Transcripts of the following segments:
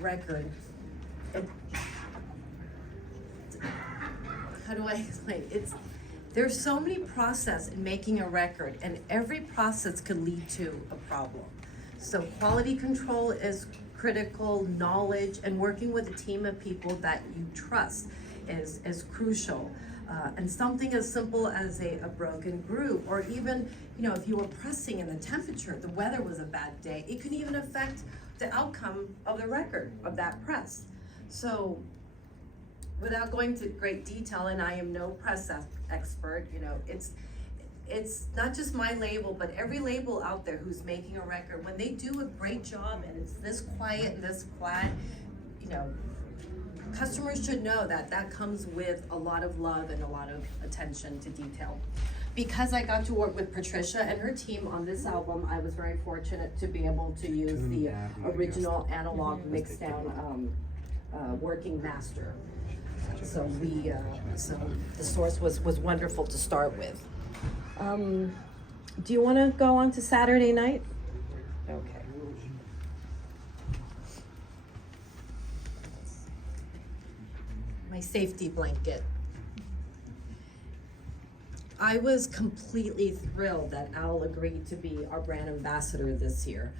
record, how do I explain? There's so many processes in making a record, and every process could lead to a problem. So quality control is critical, knowledge, and working with a team of people that you trust is crucial. And something as simple as a broken groove, or even, if you were pressing and the temperature, the weather was a bad day, it could even affect the outcome of the record, of that press. So without going to great detail, and I am no press expert, it's not just my label, but every label out there who's making a record, when they do a great job and it's this quiet and this flat, customers should know that comes with a lot of love and a lot of attention to detail. Because I got to work with Patricia and her team on this album, I was very fortunate to be able to use the original analog mixdown working master. So so the source was wonderful to start with. Do you want to go on to Saturday night? Okay. My safety blanket. I was completely thrilled that Al agreed to be our brand ambassador this year.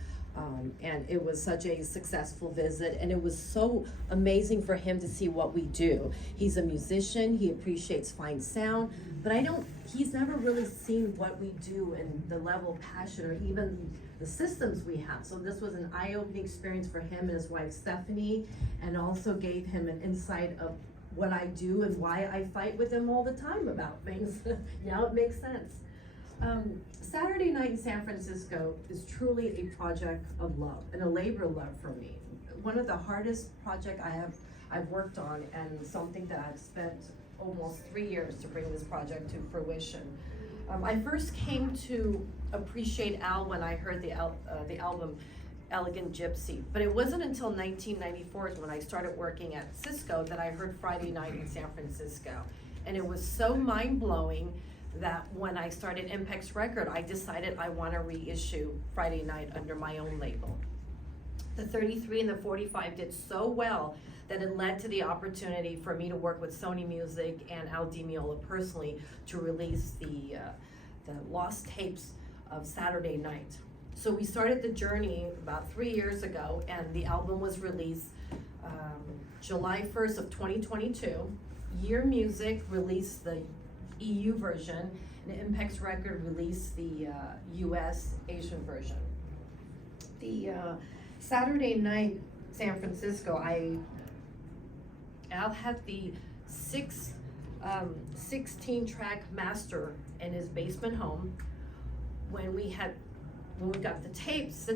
And it was such a successful visit, and it was so amazing for him to see what we do. He's a musician, he appreciates fine sound, but he's never really seen what we do and the level of passion or even the systems we have. So this was an eye-opening experience for him and his wife Stephanie, and also gave him an insight of what I do and why I fight with him all the time about things. Now it makes sense. Saturday night in San Francisco is truly a project of love and a labor of love for me. One of the hardest projects I've worked on, and something that I've spent almost 3 years to bring this project to fruition. I first came to appreciate Al when I heard the album Elegant Gypsy, but it wasn't until 1994 when I started working at Cisco that I heard Friday Night in San Francisco, and it was so mind-blowing that when I started Impex Record, I decided I want to reissue Friday Night under my own label. The 33 and the 45 did so well that it led to the opportunity for me to work with Sony Music and Al Di Meola personally to release the lost tapes of Saturday Night. So we started the journey about 3 years ago, and the album was released July 1st of 2022. Year Music released the EU version, and Impex Record released the US Asian version. The Saturday Night San Francisco, Al had the 16-track master in his basement home. When we got the tapes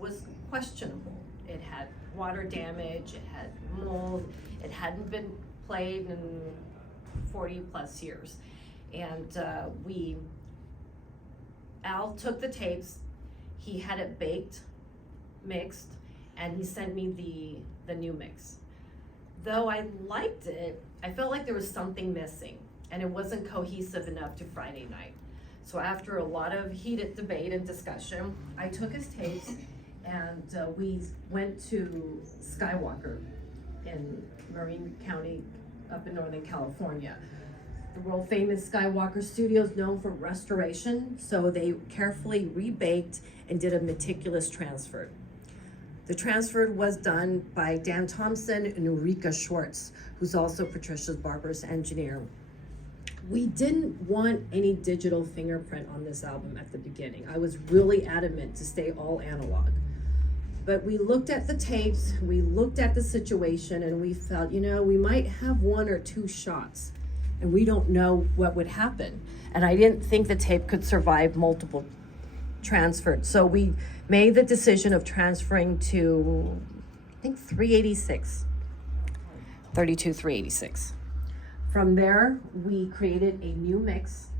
was questionable. It had water damage, it had mold, it hadn't been played in 40 plus years. And Al took the tapes, he had it baked, mixed, and he sent me the new mix. Though I liked it, I felt like there was something missing, and it wasn't cohesive enough to Friday Night. So after a lot of heated debate and discussion, I took his tapes and we went to Skywalker in Marin County up in Northern California. The world famous Skywalker Studios, known for restoration, so they carefully rebaked and did a meticulous transfer. The transfer was done by Dan Thompson and Ulrika Schwartz, who's also Patricia's barber's engineer. We didn't want any digital fingerprint on this album at the beginning. I was really adamant to stay all analog. But we looked at the tapes, we looked at the situation, and we felt, we might have 1 or 2 shots, and we don't know what would happen. And I didn't think the tape could survive multiple transfers. So we made the decision of transferring to, I think, 386, 386. From there, we created a new mix,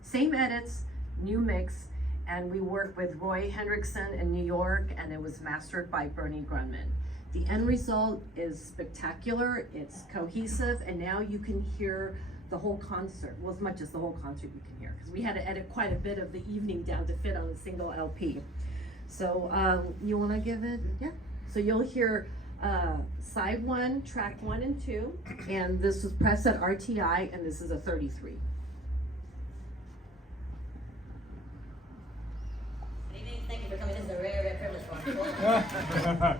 same edits, new mix, and we worked with Roy Hendrickson in New York, and it was mastered by Bernie Grunman. The end result is spectacular, it's cohesive, and now you can hear the whole concert, well, as much as the whole concert you can hear, because we had to edit quite a bit of the evening down to fit on a single LP. So you wanna give it? Yeah. So you'll hear side 1, track 1 and 2, and this was pressed at RTI, and this is a 33. Good evening, thank you for coming. This is a very, very privilege for us.